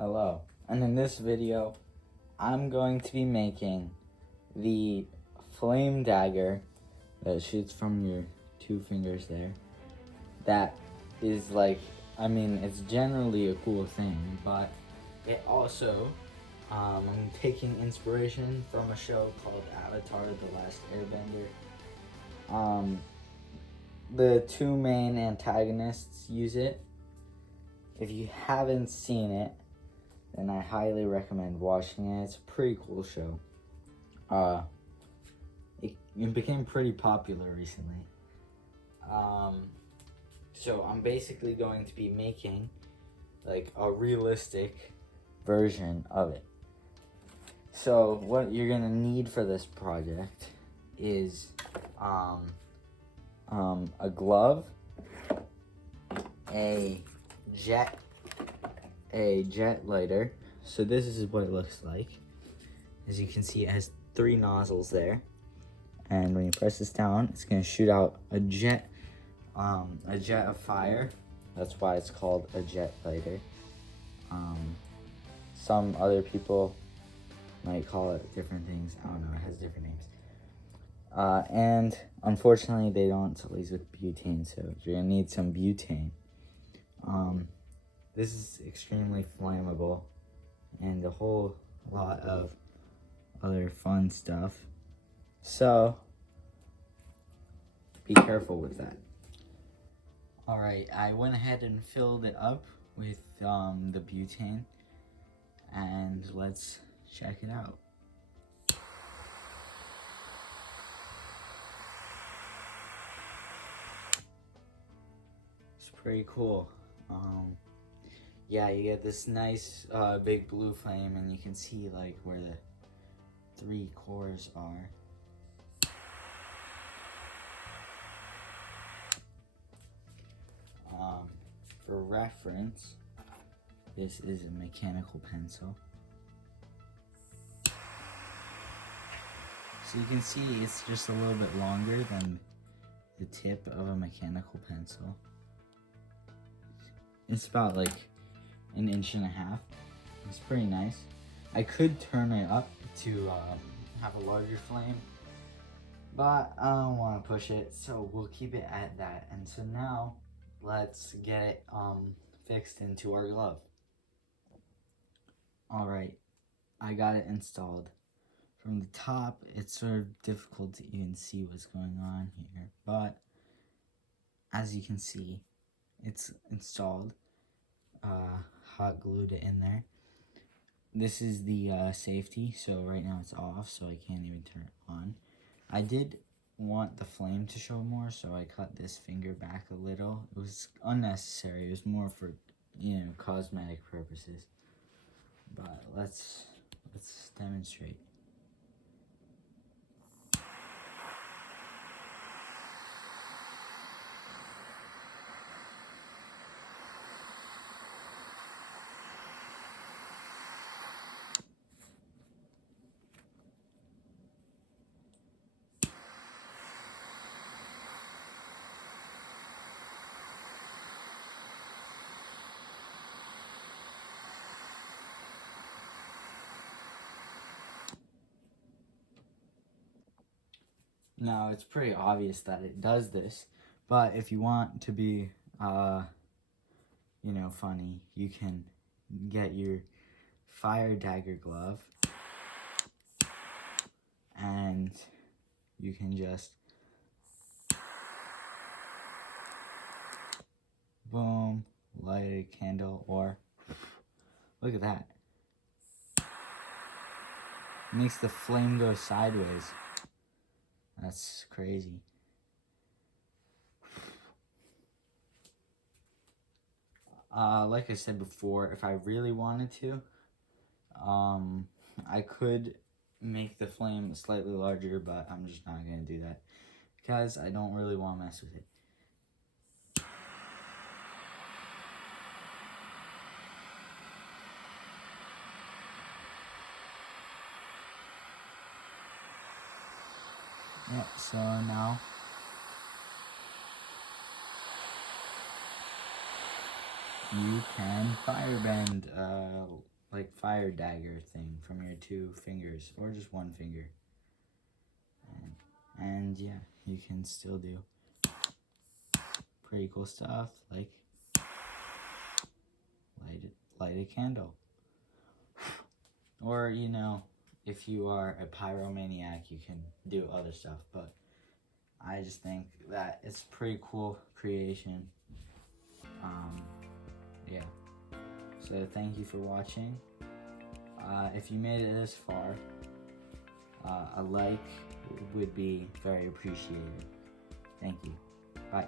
Hello, and in this video I'm going to be making the flame dagger that shoots from your two fingers there. That is it's generally a cool thing, but it also, I'm taking inspiration from a show called Avatar: The Last Airbender. The two main antagonists use it. If you haven't seen it, then I highly recommend watching it. It's a pretty cool show. It became pretty popular recently. So I'm basically going to be making like a realistic version of it. So what you're gonna need for this project is a glove, a jet lighter. So this is what it looks like. As you can see, it has 3 nozzles there, and when you press this down, it's going to shoot out a jet of fire. That's why it's called a jet lighter. Some other people might call it different things. I don't know, it has different names. And unfortunately they don't always with butane, so you're gonna need some butane. This is extremely flammable and a whole lot of other fun stuff, so be careful with that. Alright, I went ahead and filled it up with the butane, and let's check it out. It's pretty cool. Yeah, you get this nice big blue flame, and you can see like where the 3 cores are. For reference, this is a mechanical pencil. So you can see it's just a little bit longer than the tip of a mechanical pencil. It's about like 1.5 inches. It's pretty nice. I could turn it up to have a larger flame, but I don't want to push it, so we'll keep it at that. And so now let's get it fixed into our glove. Alright, I got it installed. From the top, it's sort of difficult to even see what's going on here, but as you can see, it's installed. Hot glued it in there. This is the safety, so right now it's off, so I can't even turn it on. I did want the flame to show more, so I cut this finger back a little. It was unnecessary. It was more for, cosmetic purposes. But let's demonstrate. Now, it's pretty obvious that it does this, but if you want to be, funny, you can get your fire dagger glove, and you can just boom, light a candle, or look at that. It makes the flame go sideways. That's crazy. Like I said before, if I really wanted to, I could make the flame slightly larger, but I'm just not going to do that because I don't really want to mess with it. Yep, so now you can firebend like fire dagger thing from your 2 fingers or just 1 finger. And yeah, you can still do pretty cool stuff like light a candle. Or, you know, if you are a pyromaniac, you can do other stuff, but I just think that it's pretty cool creation. Yeah. So thank you for watching. If you made it this far, a like would be very appreciated. Thank you. Bye.